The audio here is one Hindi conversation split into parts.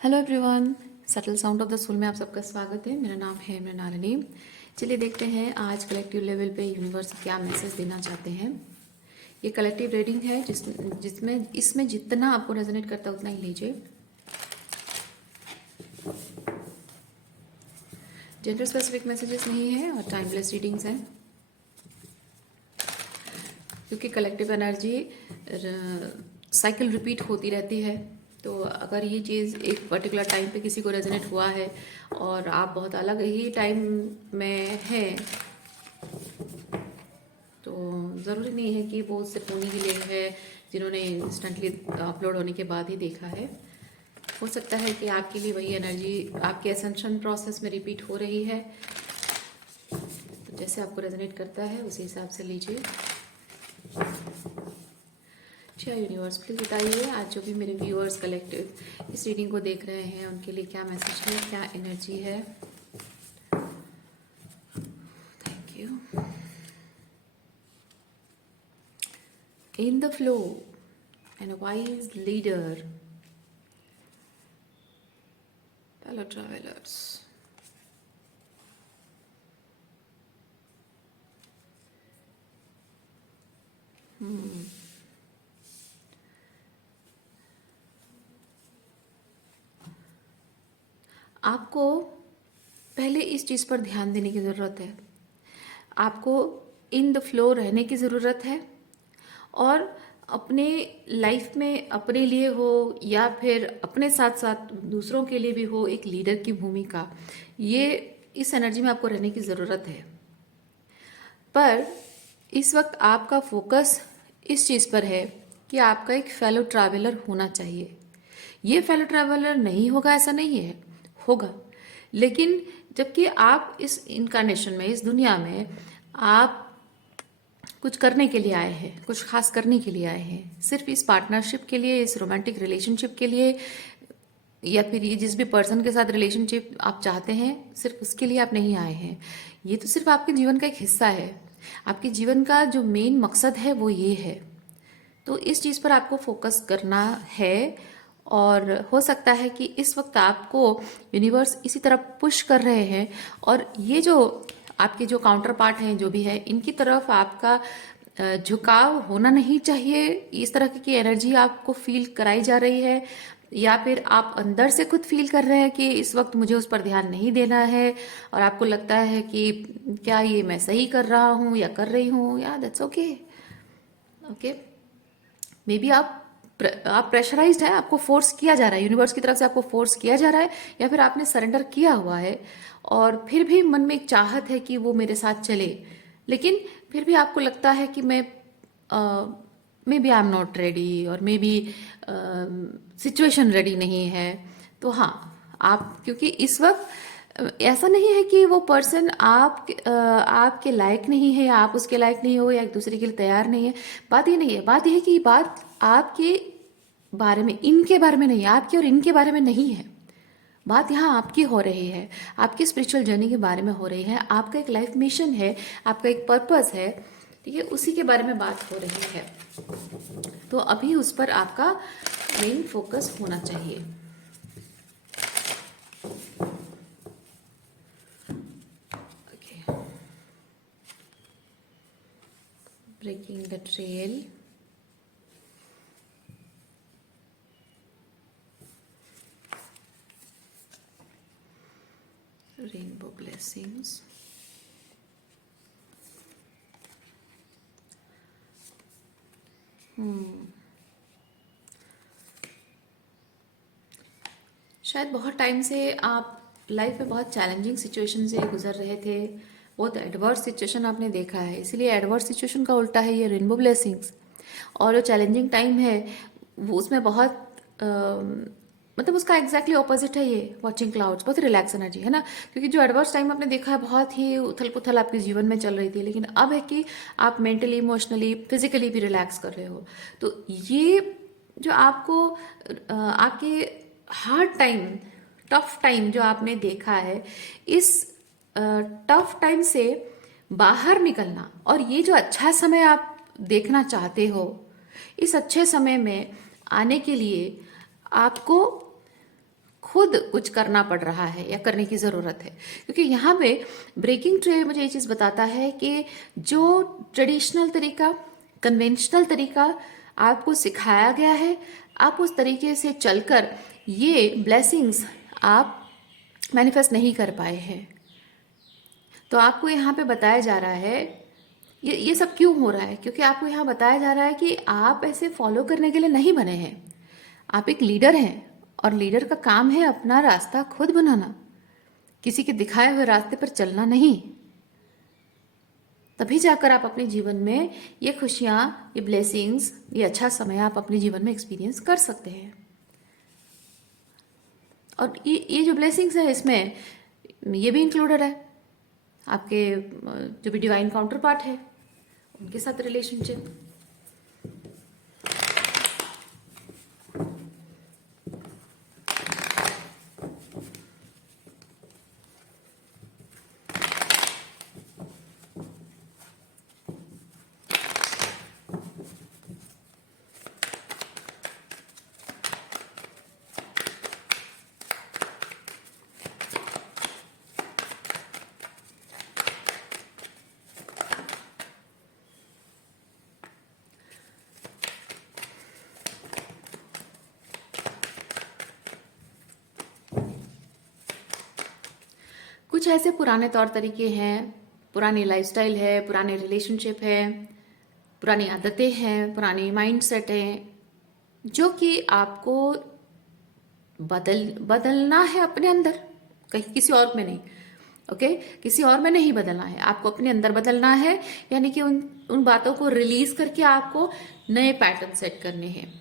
Hello everyone, subtle sound of the soul में आप सबका स्वागत है। मेरा नाम है मृणालिनी। चलिए देखते हैं आज कलेक्टिव लेवल पे यूनिवर्स क्या मैसेज देना चाहते हैं। ये कलेक्टिव रीडिंग है जिसमें इसमें जितना आपको रेजोनेट करता है उतना ही लीजिए। जेंडर स्पेसिफिक मैसेजेस नहीं है और टाइमलेस रीडिंग्स हैं, क्योंकि कलेक्टिव एनर्जी साइकिल रिपीट होती रहती है। तो अगर ये चीज़ एक पर्टिकुलर टाइम पे किसी को रेजोनेट हुआ है और आप बहुत अलग ही टाइम में हैं, तो ज़रूरी नहीं है कि वो सिर्फ उन्हीं के लिए है जिन्होंने इंस्टेंटली अपलोड होने के बाद ही देखा है। हो सकता है कि आपके लिए वही एनर्जी आपके एसेंशन प्रोसेस में रिपीट हो रही है। तो जैसे आपको रेजोनेट करता है उसी हिसाब से लीजिए। अच्छा यूनिवर्स, प्लीज़ बताइए आज जो भी मेरे व्यूअर्स कलेक्टिव इस रीडिंग को देख रहे हैं उनके लिए क्या मैसेज है, क्या एनर्जी है। Thank you. In the flow and wise leader, fellow travelers. आपको पहले इस चीज़ पर ध्यान देने की ज़रूरत है। आपको इन द फ्लो रहने की ज़रूरत है और अपने लाइफ में अपने लिए हो या फिर अपने साथ साथ दूसरों के लिए भी हो, एक लीडर की भूमिका, ये इस एनर्जी में आपको रहने की ज़रूरत है। पर इस वक्त आपका फोकस इस चीज़ पर है कि आपका एक फेलो ट्रैवलर होना चाहिए। ये फेलो ट्रैवलर नहीं होगा ऐसा नहीं है, होगा। लेकिन जबकि आप इस इनकारनेशन में, इस दुनिया में आप कुछ करने के लिए आए हैं, कुछ खास करने के लिए आए हैं, सिर्फ इस पार्टनरशिप के लिए, इस रोमांटिक रिलेशनशिप के लिए, या फिर ये जिस भी पर्सन के साथ रिलेशनशिप आप चाहते हैं सिर्फ उसके लिए आप नहीं आए हैं। ये तो सिर्फ आपके जीवन का एक हिस्सा है। आपके जीवन का जो मेन मकसद है वो ये है। तो इस चीज़ पर आपको फोकस करना है और हो सकता है कि इस वक्त आपको यूनिवर्स इसी तरफ पुश कर रहे हैं और ये जो आपके जो काउंटर पार्ट हैं जो भी है, इनकी तरफ आपका झुकाव होना नहीं चाहिए। इस तरह की एनर्जी आपको फील कराई जा रही है या फिर आप अंदर से खुद फील कर रहे हैं कि इस वक्त मुझे उस पर ध्यान नहीं देना है और आपको लगता है कि क्या ये मैं सही कर रहा हूँ या कर रही हूँ। या that's okay. Okay, may be आप प्रेशराइज्ड है, आपको फोर्स किया जा रहा है, यूनिवर्स की तरफ से आपको फोर्स किया जा रहा है, या फिर आपने सरेंडर किया हुआ है और फिर भी मन में एक चाहत है कि वो मेरे साथ चले, लेकिन फिर भी आपको लगता है कि maybe I am not ready और मे बी सिचुएशन रेडी नहीं है। तो हाँ, आप क्योंकि इस वक्त ऐसा नहीं है कि वो पर्सन आपके लायक नहीं है या आप उसके लायक नहीं हो या एक दूसरे के लिए तैयार नहीं है। बात ये नहीं है, बात यह है कि बात आपके बारे में, इनके बारे में नहीं, आपके और इनके बारे में नहीं है। बात यहाँ आपकी हो रही है, आपकी स्पिरिचुअल जर्नी के बारे में हो रही है। आपका एक लाइफ मिशन है, आपका एक पर्पस है, ठीक है, उसी के बारे में बात हो रही है। तो अभी उस पर आपका मेन फोकस होना चाहिए। Breaking the trail. Rainbow blessings. शायद बहुत टाइम से आप लाइफ में बहुत चैलेंजिंग सिचुएशन से गुजर रहे थे, बहुत एडवर्स सिचुएशन आपने देखा है, इसीलिए एडवर्स सिचुएशन का उल्टा है ये रेनबो ब्लेसिंग्स। और जो चैलेंजिंग टाइम है वो उसमें बहुत मतलब उसका एग्जैक्टली ऑपोजिट है ये वॉचिंग क्लाउड्स, बहुत रिलैक्स एनर्जी है ना। क्योंकि जो एडवर्स टाइम आपने देखा है बहुत ही उथल पुथल आपके जीवन में चल रही थी, लेकिन अब है कि आप मेंटली, इमोशनली, फिजिकली भी रिलैक्स कर रहे हो। तो ये जो आपको आपके हार्ड टाइम, टफ टाइम जो आपने देखा है, इस टफ टाइम से बाहर निकलना और ये जो अच्छा समय आप देखना चाहते हो, इस अच्छे समय में आने के लिए आपको खुद कुछ करना पड़ रहा है या करने की ज़रूरत है। क्योंकि यहाँ पे ब्रेकिंग ट्रे मुझे ये चीज़ बताता है कि जो ट्रेडिशनल तरीका, कन्वेंशनल तरीका आपको सिखाया गया है, आप उस तरीके से चलकर ये ब्लेसिंग्स आप मैनिफेस्ट नहीं कर पाए हैं। तो आपको यहाँ पे बताया जा रहा है, ये सब क्यों हो रहा है? क्योंकि आपको यहाँ बताया जा रहा है कि आप ऐसे फॉलो करने के लिए नहीं बने हैं। आप एक लीडर हैं और लीडर का काम है अपना रास्ता खुद बनाना, किसी के दिखाए हुए रास्ते पर चलना नहीं। तभी जाकर आप अपने जीवन में ये खुशियाँ, ये ब्लेसिंग्स, ये अच्छा समय आप अपने जीवन में एक्सपीरियंस कर सकते हैं। और ये जो ब्लेसिंग्स है इसमें ये भी इंक्लूडेड है आपके जो भी डिवाइन काउंटर पार्ट है उनके साथ रिलेशनशिप। कुछ ऐसे पुराने तौर तरीके हैं, पुरानी लाइफस्टाइल है, पुराने रिलेशनशिप है, पुरानी आदतें हैं, पुरानी माइंडसेट हैं, जो कि आपको बदलना है अपने अंदर, कहीं किसी और में नहीं। ओके, किसी और में नहीं बदलना है, आपको अपने अंदर बदलना है। यानी कि उन बातों को रिलीज करके आपको नए पैटर्न सेट करने हैं।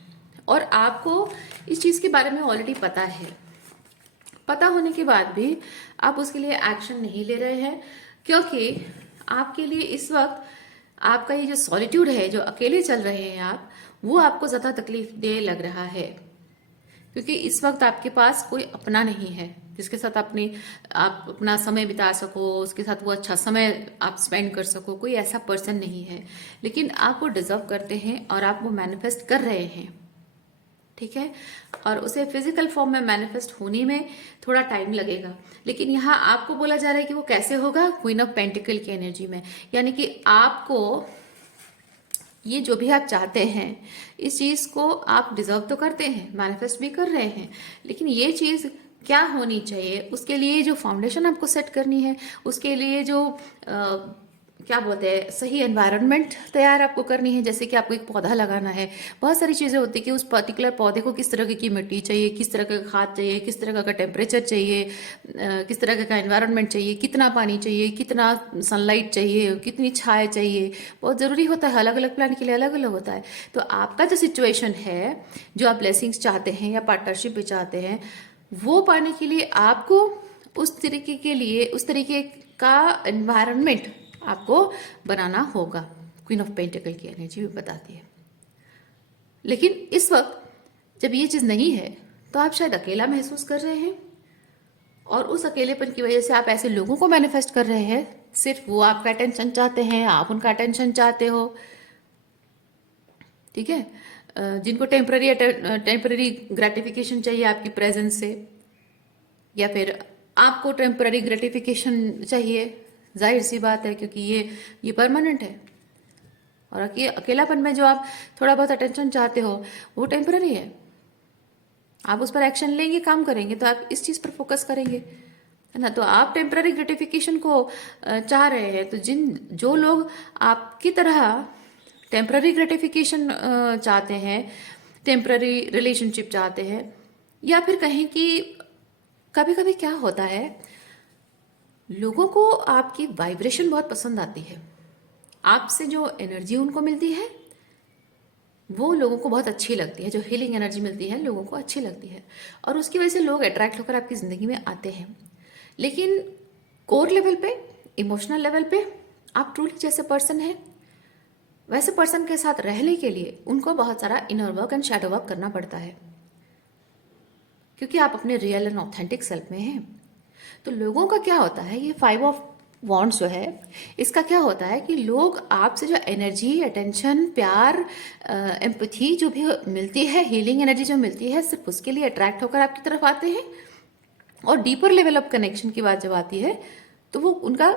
और आपको इस चीज़ के बारे में ऑलरेडी पता है, पता होने के बाद भी आप उसके लिए एक्शन नहीं ले रहे हैं, क्योंकि आपके लिए इस वक्त आपका ये जो सॉलिट्यूड है, जो अकेले चल रहे हैं आप, वो आपको ज़्यादा तकलीफ दे लग रहा है। क्योंकि इस वक्त आपके पास कोई अपना नहीं है जिसके साथ आप अपना समय बिता सको, उसके साथ वो अच्छा समय आप स्पेंड कर सको। कोई ऐसा पर्सन नहीं है, लेकिन आप वो डिजर्व करते हैं और आप वो मैनिफेस्ट कर रहे हैं। ठीक है, और उसे फिजिकल फॉर्म में मैनिफेस्ट होने में थोड़ा टाइम लगेगा। लेकिन यहाँ आपको बोला जा रहा है कि वो कैसे होगा, क्वीन ऑफ पेंटिकल की एनर्जी में। यानी कि आपको ये जो भी आप चाहते हैं, इस चीज़ को आप डिजर्व तो करते हैं, मैनिफेस्ट भी कर रहे हैं, लेकिन ये चीज़ क्या होनी चाहिए, उसके लिए जो फाउंडेशन आपको सेट करनी है, उसके लिए जो क्या बोलते हैं सही एनवायरनमेंट तैयार आपको करनी है। जैसे कि आपको एक पौधा लगाना है, बहुत सारी चीज़ें होती है कि उस पर्टिकुलर पौधे को किस तरह की मिट्टी चाहिए, किस तरह का खाद चाहिए, किस तरह का टेम्परेचर चाहिए, किस तरह का एनवायरनमेंट चाहिए, कितना पानी चाहिए, कितना सनलाइट चाहिए, कितनी छाया चाहिए, बहुत ज़रूरी होता है। अलग अलग प्लांट के लिए अलग अलग होता है। तो आपका जो सिचुएशन है, जो आप ब्लेसिंग्स चाहते हैं या पार्टनरशिप भी चाहते हैं, वो पाने के लिए आपको उस तरीके का एनवायरनमेंट आपको बनाना होगा। क्वीन ऑफ पेंटिकल की एनर्जी भी बताती है। लेकिन इस वक्त जब ये चीज़ नहीं है तो आप शायद अकेला महसूस कर रहे हैं, और उस अकेलेपन की वजह से आप ऐसे लोगों को मैनिफेस्ट कर रहे हैं, सिर्फ वो आपका अटेंशन चाहते हैं, आप उनका अटेंशन चाहते हो। ठीक है, जिनको टेम्पररी ग्रेटिफिकेशन चाहिए आपकी प्रेजेंस से, या फिर आपको टेम्पररी ग्रेटिफिकेशन चाहिए, जाहिर सी बात है, क्योंकि ये परमानेंट है। और अकेलापन में जो आप थोड़ा बहुत अटेंशन चाहते हो वो टेम्पररी है। आप उस पर एक्शन लेंगे, काम करेंगे, तो आप इस चीज़ पर फोकस करेंगे, है ना। तो आप टेम्पररी ग्रेटिफिकेशन को चाह रहे हैं। तो जो लोग आपकी तरह टेम्पररी ग्रेटिफिकेशन चाहते हैं, टेम्पररी रिलेशनशिप चाहते हैं, या फिर कहें कि कभी कभी क्या होता है, लोगों को आपकी वाइब्रेशन बहुत पसंद आती है, आपसे जो एनर्जी उनको मिलती है वो लोगों को बहुत अच्छी लगती है, जो हीलिंग एनर्जी मिलती है लोगों को अच्छी लगती है, और उसकी वजह से लोग अट्रैक्ट होकर आपकी ज़िंदगी में आते हैं। लेकिन कोर लेवल पे, इमोशनल लेवल पे आप ट्रूली जैसे पर्सन हैं, वैसे पर्सन के साथ रहने के लिए उनको बहुत सारा inner work and shadow work करना पड़ता है, क्योंकि आप अपने रियल एंड ऑथेंटिक सेल्फ में हैं। तो लोगों का क्या होता है, ये 5 ऑफ वॉन्ड्स जो है, इसका क्या होता है कि लोग आपसे जो एनर्जी, अटेंशन, प्यार, एम्पैथी जो भी मिलती है, हीलिंग एनर्जी जो मिलती है, सिर्फ उसके लिए अट्रैक्ट होकर आपकी तरफ आते हैं, और डीपर लेवल ऑफ कनेक्शन की बात जब आती है तो वो उनका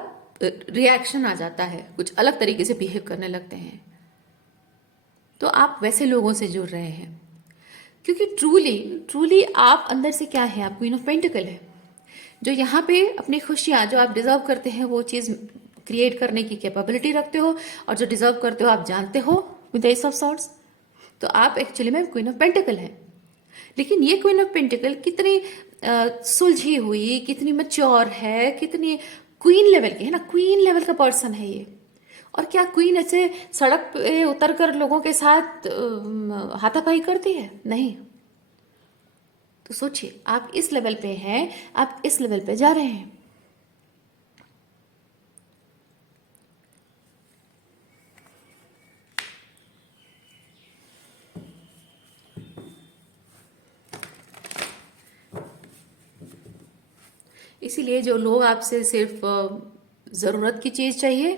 रिएक्शन आ जाता है, कुछ अलग तरीके से बिहेव करने लगते हैं। तो आप वैसे लोगों से जुड़ रहे हैं, क्योंकि ट्रूली ट्रूली आप अंदर से क्या है, आप क्वीन ऑफ पेंटिकल है, जो यहाँ पे अपनी खुशियाँ जो आप डिजर्व करते हैं वो चीज़ क्रिएट करने की कैपेबिलिटी रखते हो, और जो डिजर्व करते हो आप जानते हो with the S of swords. तो आप एक्चुअली में क्वीन ऑफ पेंटिकल है। लेकिन ये क्वीन ऑफ पेंटिकल कितनी सुलझी हुई, कितनी मैच्योर है, कितनी क्वीन लेवल की है ना, क्वीन लेवल का पर्सन है ये। और क्या क्वीन ऐसे सड़क पे उतर कर लोगों के साथ हाथापाई करती है? नहीं। तो सोचिए, आप इस लेवल पे हैं, आप इस लेवल पे जा रहे हैं। इसीलिए जो लोग आपसे सिर्फ ज़रूरत की चीज़ चाहिए,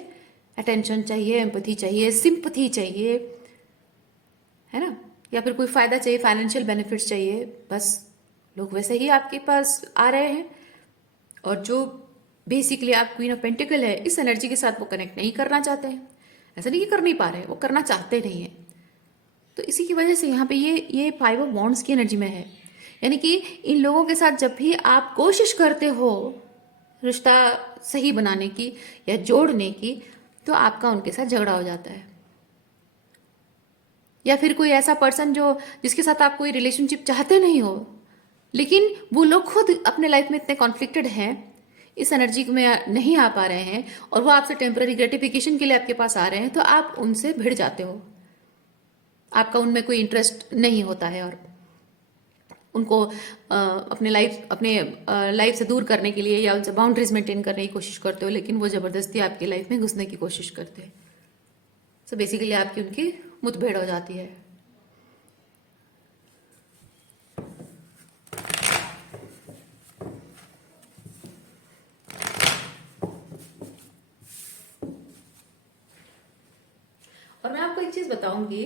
अटेंशन चाहिए, एम्पथी चाहिए, सिंपथी चाहिए, है ना, या फिर कोई फ़ायदा चाहिए, फाइनेंशियल बेनिफिट्स चाहिए, बस लोग वैसे ही आपके पास आ रहे हैं। और जो बेसिकली आप क्वीन ऑफ पेंटिकल है, इस एनर्जी के साथ वो कनेक्ट नहीं करना चाहते हैं। ऐसा नहीं कि कर नहीं पा रहे, वो करना चाहते नहीं है। तो इसी की वजह से यहाँ पे ये 5 ऑफ वॉन्ड्स की एनर्जी में है। यानी कि इन लोगों के साथ जब भी आप कोशिश करते हो रिश्ता सही बनाने की या जोड़ने की, तो आपका उनके साथ झगड़ा हो जाता है। या फिर कोई ऐसा पर्सन जो जिसके साथ आप कोई रिलेशनशिप चाहते नहीं हो, लेकिन वो लोग खुद अपने लाइफ में इतने कॉन्फ्लिक्टेड हैं, इस एनर्जी में नहीं आ पा रहे हैं, और वो आपसे टेम्पररी ग्रेटिफिकेशन के लिए आपके पास आ रहे हैं, तो आप उनसे भिड़ जाते हो। आपका उनमें कोई इंटरेस्ट नहीं होता है, और उनको अपने लाइफ से दूर करने के लिए या उनसे बाउंड्रीज मेंटेन करने की कोशिश करते हो, लेकिन वो ज़बरदस्ती आपकी लाइफ में घुसने की कोशिश करते हैं। सो बेसिकली आपकी उनकी मुठभेड़ हो जाती है। और मैं आपको एक चीज़ बताऊंगी,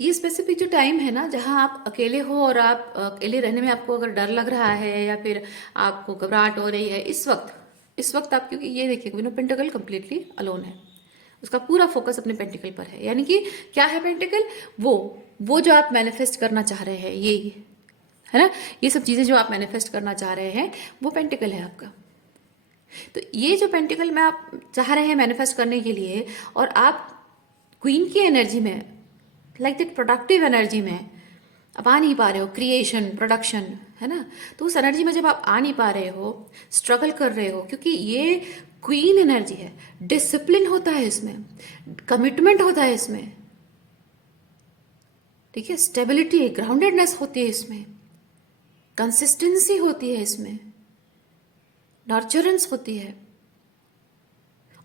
ये स्पेसिफिक जो टाइम है ना, जहाँ आप अकेले हो और आप अकेले रहने में आपको अगर डर लग रहा है या फिर आपको घबराहट हो रही है, इस वक्त आप, क्योंकि ये देखिए queen of pentacle completely alone है, उसका पूरा फोकस अपने पेंटिकल पर है। यानी कि क्या है पेंटिकल? वो जो आप मैनिफेस्ट करना चाह रहे हैं, ये है ना, ये सब चीज़ें जो आप मैनिफेस्ट करना चाह रहे हैं, वो पेंटिकल है आपका। तो ये जो पेंटिकल में आप चाह रहे हैं मैनिफेस्ट करने के लिए, और आप क्वीन की एनर्जी में, लाइक दैट प्रोडक्टिव एनर्जी में आप आ नहीं पा रहे हो, क्रिएशन, प्रोडक्शन, है ना, तो उस एनर्जी में जब आप आ नहीं पा रहे हो, स्ट्रगल कर रहे हो, क्योंकि ये क्वीन एनर्जी है, डिसिप्लिन होता है इसमें, कमिटमेंट होता है इसमें, ठीक है, स्टेबिलिटी, ग्राउंडेडनेस होती है इसमें, कंसिस्टेंसी होती है इसमें, नर्चरेंस होती है।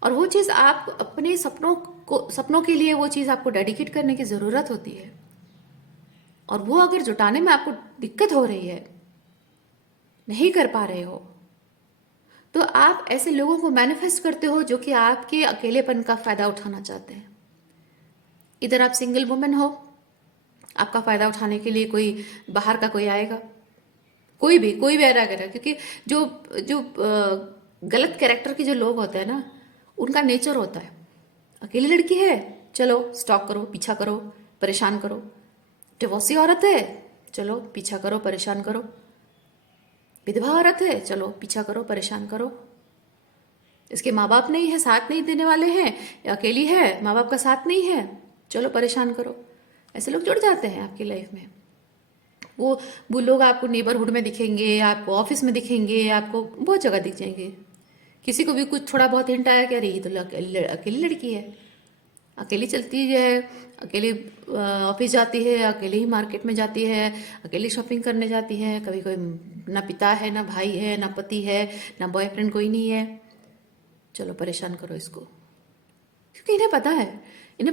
और वो चीज़ आप अपने सपनों के लिए वो चीज़ आपको डेडिकेट करने की ज़रूरत होती है, और वो अगर जुटाने में आपको दिक्कत हो रही है, नहीं कर पा रहे हो, तो आप ऐसे लोगों को मैनिफेस्ट करते हो जो कि आपके अकेलेपन का फ़ायदा उठाना चाहते हैं। इधर आप सिंगल वुमेन हो, आपका फ़ायदा उठाने के लिए कोई बाहर का कोई आएगा, कोई भी ऐसा करेगा, क्योंकि जो जो गलत कैरेक्टर के जो लोग होते हैं ना, उनका नेचर होता है, अकेली लड़की है, चलो स्टॉक करो, पीछा करो, परेशान करो, डिवोर्सी औरत है, चलो पीछा करो, परेशान करो, विधवा औरत है, चलो पीछा करो, परेशान करो, इसके माँ बाप नहीं है, साथ नहीं देने वाले हैं, या अकेली है, माँ बाप का साथ नहीं है, चलो परेशान करो। ऐसे लोग जुड़ जाते हैं आपकी लाइफ में। वो लोग आपको नेबरहुड में दिखेंगे, आपको ऑफिस में दिखेंगे, आपको बहुत जगह दिख जाएंगे। किसी को भी कुछ थोड़ा बहुत हिंट आया कि अरे ये तो अकेली लड़की है, अकेली चलती है, अकेली ऑफिस जाती है, अकेले ही मार्केट में जाती है, अकेली शॉपिंग करने जाती है, कभी कोई ना पिता है, ना भाई है, ना पति है, ना बॉयफ्रेंड, कोई नहीं है, चलो परेशान करो इसको। क्योंकि इन्हें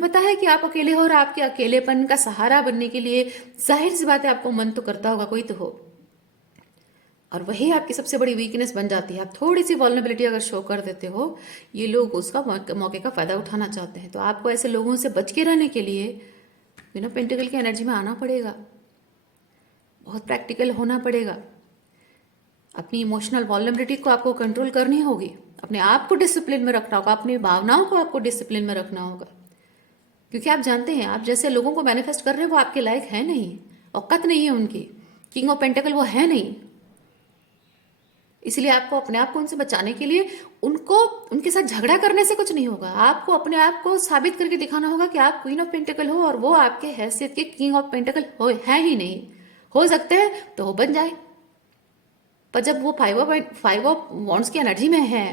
पता है कि आप अकेले हो, और आपके अकेलेपन का सहारा बनने के लिए जाहिर सी बात है आपको मन तो करता होगा कोई तो हो, और वही आपकी सबसे बड़ी वीकनेस बन जाती है। आप थोड़ी सी वॉल्नरेबिलिटी अगर शो कर देते हो, ये लोग उसका मौके का फ़ायदा उठाना चाहते हैं। तो आपको ऐसे लोगों से बच के रहने के लिए पेंटिकल की एनर्जी में आना पड़ेगा, बहुत प्रैक्टिकल होना पड़ेगा, अपनी इमोशनल वॉल्नरेबिलिटी को आपको कंट्रोल करनी होगी, अपने आप को डिसिप्लिन में रखना होगा, अपनी भावनाओं को आपको डिसिप्लिन में रखना होगा। क्योंकि आप जानते हैं आप जैसे लोगों को मैनिफेस्ट कर रहे हैं वो आपके लायक है नहीं, औकात नहीं है उनकी, किंग ऑफ पेंटिकल वो है नहीं। इसलिए आपको अपने आप को उनसे बचाने के लिए उनको उनके साथ झगड़ा करने से कुछ नहीं होगा। आपको अपने आप को साबित करके दिखाना होगा कि आप क्वीन ऑफ पेंटिकल हो और वो आपके हैसियत के किंग ऑफ पेंटिकल हो है ही नहीं। हो सकते हैं तो वो बन जाए, पर जब वो फाइव ऑफ वॉन्ड्स की एनर्जी में है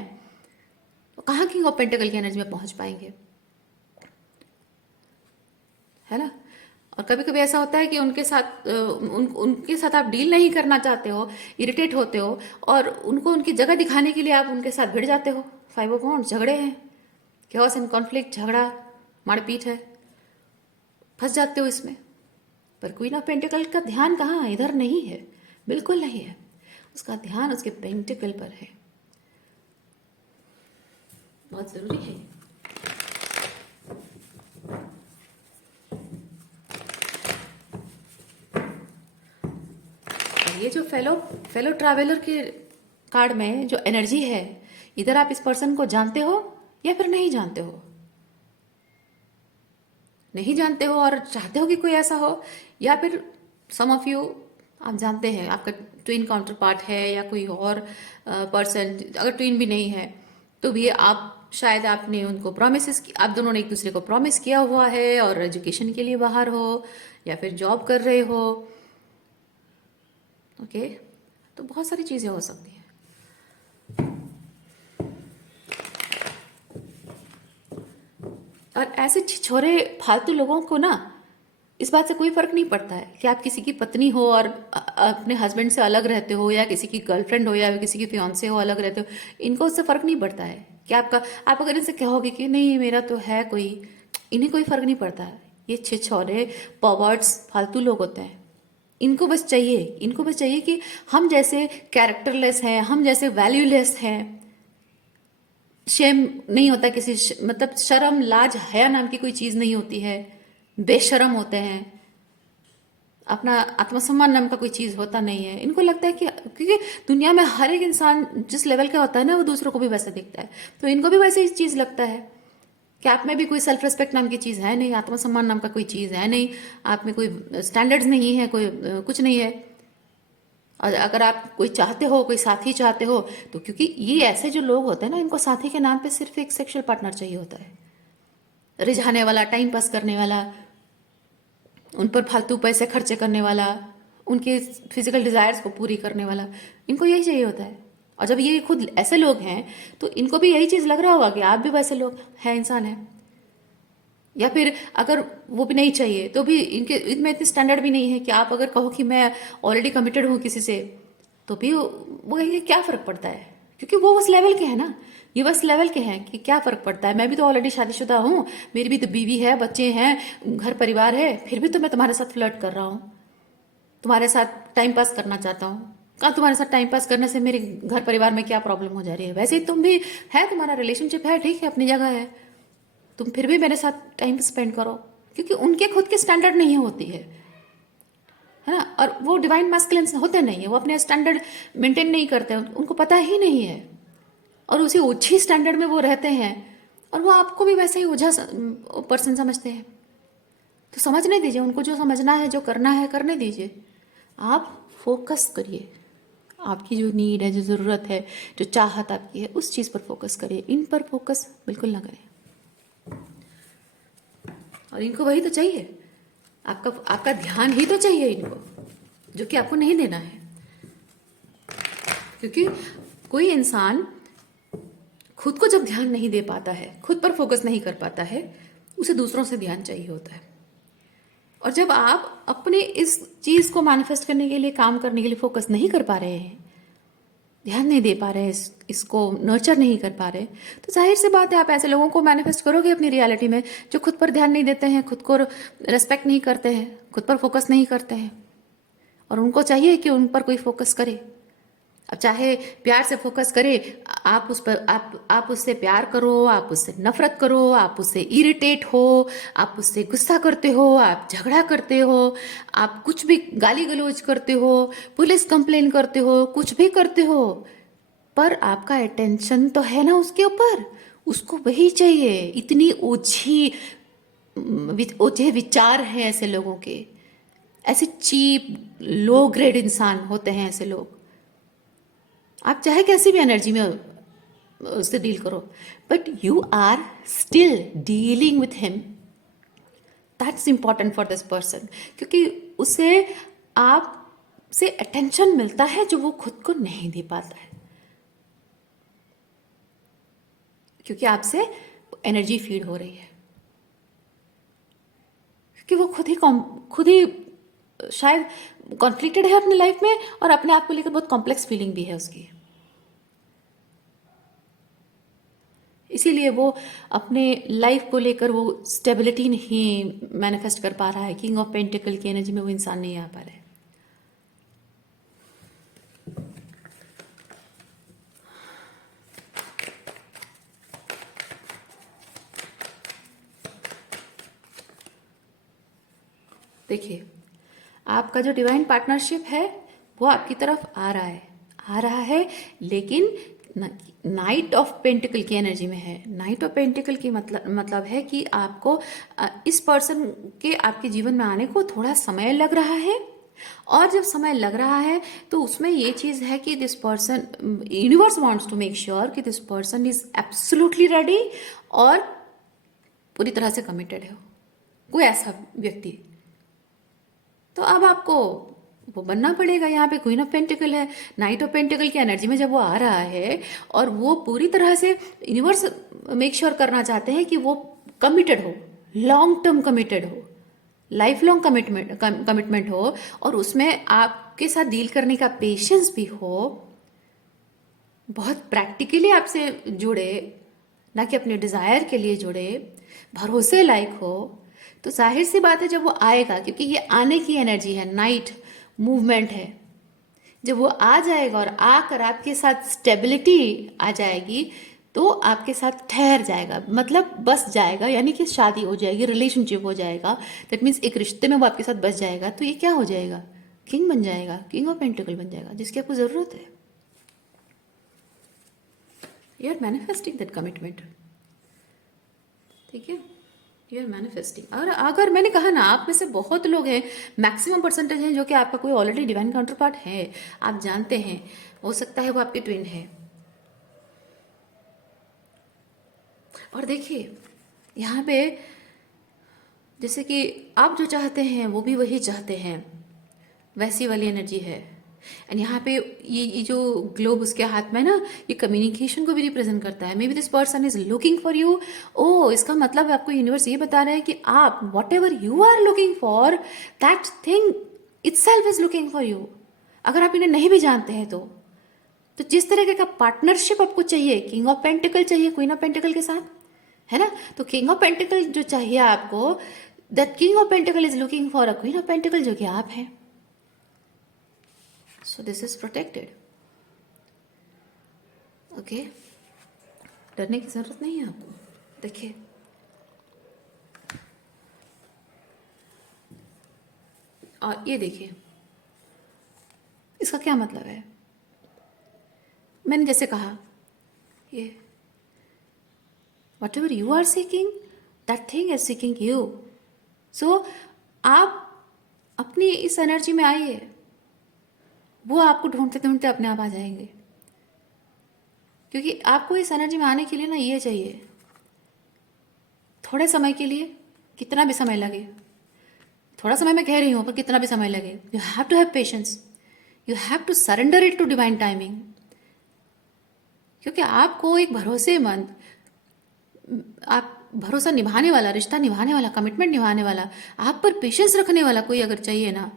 तो कहाँ किंग ऑफ पेंटिकल की एनर्जी में पहुंच पाएंगे, है ना। और कभी कभी ऐसा होता है कि उनके साथ उनके साथ आप डील नहीं करना चाहते हो, इरिटेट होते हो और उनको उनकी जगह दिखाने के लिए आप उनके साथ भिड़ जाते हो। फाइव ऑफ वॉन्ड्स झगड़े हैं, chaos एंड कॉन्फ्लिक्ट, झगड़ा मारपीट है, फंस जाते हो इसमें। पर क्वीन ऑफ पेंटिकल का ध्यान कहाँ, इधर नहीं है, बिल्कुल नहीं है। उसका ध्यान उसके पेंटिकल पर है। बहुत जरूरी है। ये जो फेलो ट्रैवलर के कार्ड में जो एनर्जी है, इधर आप इस पर्सन को जानते हो या फिर नहीं जानते हो, नहीं जानते हो और चाहते हो कि कोई ऐसा हो, या फिर सम ऑफ यू आप जानते हैं आपका ट्विन काउंटर पार्ट है या कोई और पर्सन, अगर ट्विन भी नहीं है तो भी आप शायद आपने उनको आप दोनों ने एक दूसरे को प्रॉमिस किया हुआ है और एजुकेशन के लिए बाहर हो या फिर जॉब कर रहे हो। ओके, तो बहुत सारी चीजें हो सकती हैं। और ऐसे छिछोरे फालतू लोगों को ना इस बात से कोई फर्क नहीं पड़ता है कि आप किसी की पत्नी हो और अपने हस्बैंड से अलग रहते हो या किसी की गर्लफ्रेंड हो या किसी की फियांसे हो, अलग रहते हो, इनको उससे फर्क नहीं पड़ता है कि आप अगर इनसे कहोगे कि नहीं मेरा तो है कोई, इन्हें कोई फर्क नहीं पड़ता है। ये छिछोरे पर्वर्ट्स फालतू लोग होते हैं। इनको बस चाहिए कि हम जैसे कैरेक्टरलेस हैं, हम जैसे वैल्यूलेस हैं, शेम नहीं होता मतलब शर्म लाज हया नाम की कोई चीज नहीं होती है, बेशर्म होते हैं, अपना आत्मसम्मान नाम का कोई चीज होता नहीं है। इनको लगता है कि क्योंकि दुनिया में हर एक इंसान जिस लेवल का होता है ना वो दूसरों को भी वैसा दिखता है, तो इनको भी वैसे ही चीज लगता है कि आप में भी कोई सेल्फ रिस्पेक्ट नाम की चीज है नहीं, आत्मसम्मान नाम का कोई चीज है नहीं, आप में कोई स्टैंडर्ड्स नहीं है, कोई कुछ नहीं है। और अगर आप कोई चाहते हो, कोई साथी चाहते हो, तो क्योंकि ये ऐसे जो लोग होते हैं ना, इनको साथी के नाम पे सिर्फ एक सेक्सुअल पार्टनर चाहिए होता है, रिझाने वाला, टाइम पास करने वाला, उन पर फालतू पैसे खर्चे करने वाला, उनके फिजिकल डिजायर्स को पूरी करने वाला, इनको यही चाहिए होता है। और जब ये खुद ऐसे लोग हैं तो इनको भी यही चीज लग रहा होगा कि आप भी वैसे लोग हैं, इंसान हैं। या फिर अगर वो भी नहीं चाहिए तो भी इनमें इतने स्टैंडर्ड भी नहीं है कि आप अगर कहो कि मैं ऑलरेडी कमिटेड हूं किसी से, तो भी वो कहेंगे क्या फर्क पड़ता है, क्योंकि वो उस लेवल के हैं ना, ये बस लेवल के हैं कि क्या फर्क पड़ता है, मैं भी तो ऑलरेडी शादीशुदा हूँ, मेरी भी तो बीवी है, बच्चे हैं, घर परिवार है, फिर भी तो मैं तुम्हारे साथ फ्लर्ट कर रहा हूँ, तुम्हारे साथ टाइम पास करना चाहता हूँ। कहा तुम्हारे साथ टाइम पास करने से मेरे घर परिवार में क्या प्रॉब्लम हो जा रही है, वैसे ही तुम भी है, तुम्हारा रिलेशनशिप है, ठीक है, अपनी जगह है, तुम फिर भी मेरे साथ टाइम स्पेंड करो। क्योंकि उनके खुद के स्टैंडर्ड नहीं होती है ना, और वो डिवाइन मैस्कुलिन होते नहीं है, वो अपने स्टैंडर्ड मेंटेन नहीं करते, उनको पता ही नहीं है और उसी ओछी स्टैंडर्ड में वो रहते हैं और वो आपको भी वैसे ही ओझा पर्सन समझते हैं। तो समझने दीजिए उनको, जो समझना है, जो करना है करने दीजिए। आप फोकस करिए, आपकी जो नीड है, जो ज़रूरत है, जो चाहत आपकी है, उस चीज़ पर फोकस करिए, इन पर फोकस बिल्कुल ना करें। और इनको वही तो चाहिए, आपका ध्यान ही तो चाहिए इनको, जो कि आपको नहीं देना है। क्योंकि कोई इंसान खुद को जब ध्यान नहीं दे पाता है, खुद पर फोकस नहीं कर पाता है, उसे दूसरों से ध्यान चाहिए होता है। और जब आप अपने इस चीज को मैनिफेस्ट करने के लिए, काम करने के लिए फोकस नहीं कर पा रहे हैं, ध्यान नहीं दे पा रहे हैं, इसको नर्चर नहीं कर पा रहे, तो जाहिर सी बात है आप ऐसे लोगों को मैनिफेस्ट करोगे अपनी रियलिटी में जो खुद पर ध्यान नहीं देते हैं, खुद को रेस्पेक्ट नहीं करते हैं, खुद पर फोकस नहीं करते हैं। और उनको चाहिए कि उन पर कोई फोकस करे, अब चाहे प्यार से फोकस करे, आप उस पर आप उससे प्यार करो, आप उससे नफरत करो, आप उससे इरिटेट हो, आप उससे गुस्सा करते हो, आप झगड़ा करते हो, आप कुछ भी गाली गलौज करते हो, पुलिस कंप्लेन करते हो, कुछ भी करते हो, पर आपका अटेंशन तो है ना उसके ऊपर, उसको वही चाहिए। इतनी ओछे विचार हैं ऐसे लोगों के, ऐसे चीप लो ग्रेड इंसान होते हैं ऐसे लोग। आप चाहे कैसी भी एनर्जी में उससे डील करो, but you are still dealing with him. That's important for this person, क्योंकि उसे आप से अटेंशन मिलता है जो वो खुद को नहीं दे पाता है, क्योंकि आपसे एनर्जी फीड हो रही है, क्योंकि वो खुद ही शायद कॉन्फ्लिक्टेड है अपने लाइफ में, और अपने आप को लेकर बहुत कॉम्प्लेक्स फीलिंग भी है उसकी। इसीलिए वो अपने लाइफ को लेकर वो स्टेबिलिटी नहीं मैनिफेस्ट कर पा रहा है। किंग ऑफ पेंटिकल की एनर्जी में वो इंसान नहीं आ पा रहा है। देखिए, आपका जो डिवाइन पार्टनरशिप है वो आपकी तरफ आ रहा है, लेकिन नाइट ऑफ पेंटिकल की एनर्जी में है। नाइट ऑफ पेंटिकल की मतलब है कि आपको इस पर्सन के आपके जीवन में आने को थोड़ा समय लग रहा है, और जब समय लग रहा है तो उसमें ये चीज़ है कि this person, universe wants to make sure कि this person is absolutely ready और पूरी तरह से कमिटेड है, कोई ऐसा व्यक्ति। तो अब आपको वो बनना पड़ेगा। यहाँ पे क्वीन ऑफ पेंटिकल है, नाइट ऑफ पेंटिकल की एनर्जी में जब वो आ रहा है, और वो पूरी तरह से यूनिवर्स मेक श्योर करना चाहते हैं कि वो कमिटेड हो, लॉन्ग टर्म कमिटेड हो, लाइफ लॉन्ग कमिटमेंट हो, और उसमें आपके साथ डील करने का पेशेंस भी हो, बहुत प्रैक्टिकली आपसे जुड़े, ना कि अपने डिजायर के लिए जुड़े, भरोसे लायक हो। तो जाहिर सी बात है जब वो आएगा, क्योंकि ये आने की एनर्जी है, नाइट मूवमेंट है, जब वो आ जाएगा और आकर आपके साथ स्टेबिलिटी आ जाएगी, तो आपके साथ ठहर जाएगा, मतलब बस जाएगा, यानी कि शादी हो जाएगी, रिलेशनशिप हो जाएगा। दैट मीन्स एक रिश्ते में वो आपके साथ बस जाएगा, तो ये क्या हो जाएगा, किंग बन जाएगा, किंग ऑफ पेंटिकल बन जाएगा, जिसकी आपको जरूरत है। You are manifesting that commitment, ठीक है, यू आर मैनिफेस्टिंग। और अगर मैंने कहा ना, आप में से बहुत लोग हैं, मैक्सिमम परसेंटेज हैं जो कि आपका कोई ऑलरेडी डिवाइन काउंटर पार्ट है, आप जानते हैं, हो सकता है वो आपके ट्विन है। और देखिए यहाँ पे जैसे कि आप जो चाहते हैं वो भी वही चाहते हैं, वैसी वाली एनर्जी है। एंड यहाँ पे ये जो ग्लोब उसके हाथ में ना, ये कम्युनिकेशन को भी रिप्रेजेंट करता है। May be this person is looking for you. ओ, इसका मतलब आपको यूनिवर्स ये बता रहा है कि आप whatever you are looking for, that thing itself is looking for you. अगर आप इन्हें नहीं भी जानते हैं तो जिस तरीके का पार्टनरशिप आपको चाहिए, किंग ऑफ पेंटिकल चाहिए क्वीन ऑफ पेंटिकल के साथ, है ना, तो किंग ऑफ पेंटिकल जो चाहिए आपको, that king of pentacle is looking for a queen of pentacle, जो कि आप हैं। So this is protected. Okay, डरने की जरूरत नहीं है आपको। देखिए और ये देखिए, इसका क्या मतलब है। मैंने जैसे कहा, ये whatever you are seeking, that thing is seeking you. So आप अपनी इस एनर्जी में आइए, वो आपको ढूंढते ढूंढते अपने आप आ जाएंगे, क्योंकि आपको इस एनर्जी में आने के लिए ना ये चाहिए, थोड़े समय के लिए, कितना भी समय लगे, थोड़ा समय मैं कह रही हूँ पर कितना भी समय लगे, you have to have patience, you have to surrender it to divine timing. क्योंकि आपको एक भरोसेमंद, आप भरोसा निभाने वाला, रिश्ता निभाने वाला, कमिटमेंट निभाने वाला, आप पर पेशेंस रखने वाला कोई अगर चाहिए ना,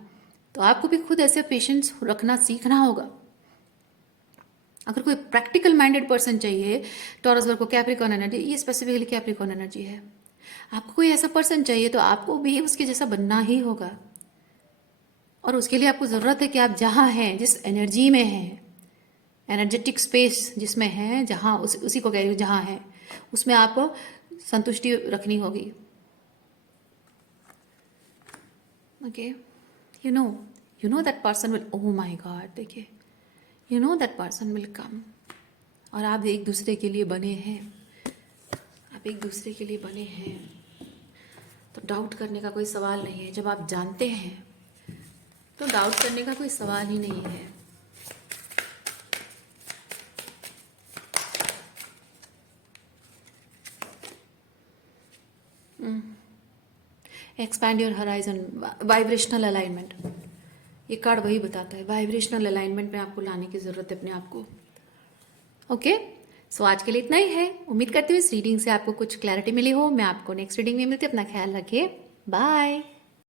तो आपको भी खुद ऐसे पेशेंस रखना सीखना होगा। अगर कोई प्रैक्टिकल माइंडेड पर्सन चाहिए, टॉरस वर्गो कैप्रिकॉर्न एनर्जी, ये स्पेसिफिकली कैप्रिकॉर्न एनर्जी है, आपको कोई ऐसा पर्सन चाहिए तो आपको भी उसके जैसा बनना ही होगा। और उसके लिए आपको ज़रूरत है कि आप जहाँ हैं, जिस एनर्जी में हैं, एनर्जेटिक स्पेस जिसमें है, जहाँ उसी को कह रही हूँ, जहाँ है उसमें आपको संतुष्टि रखनी होगी। Okay, you know that person will, oh my god, देखिए, you know that person will come. और आप एक दूसरे के लिए बने हैं, आप एक दूसरे के लिए बने हैं, तो डाउट करने का कोई सवाल नहीं है। जब आप जानते हैं तो डाउट करने का कोई सवाल ही नहीं है। Expand your horizon, vibrational alignment, ये कार्ड वही बताता है, वाइब्रेशनल अलाइनमेंट में आपको लाने की ज़रूरत है अपने आप को। ओके, सो आज के लिए इतना ही है। उम्मीद करती हूँ इस रीडिंग से आपको कुछ क्लैरिटी मिली हो। मैं आपको नेक्स्ट रीडिंग में मिलती हूँ। अपना ख्याल रखिए, बाय।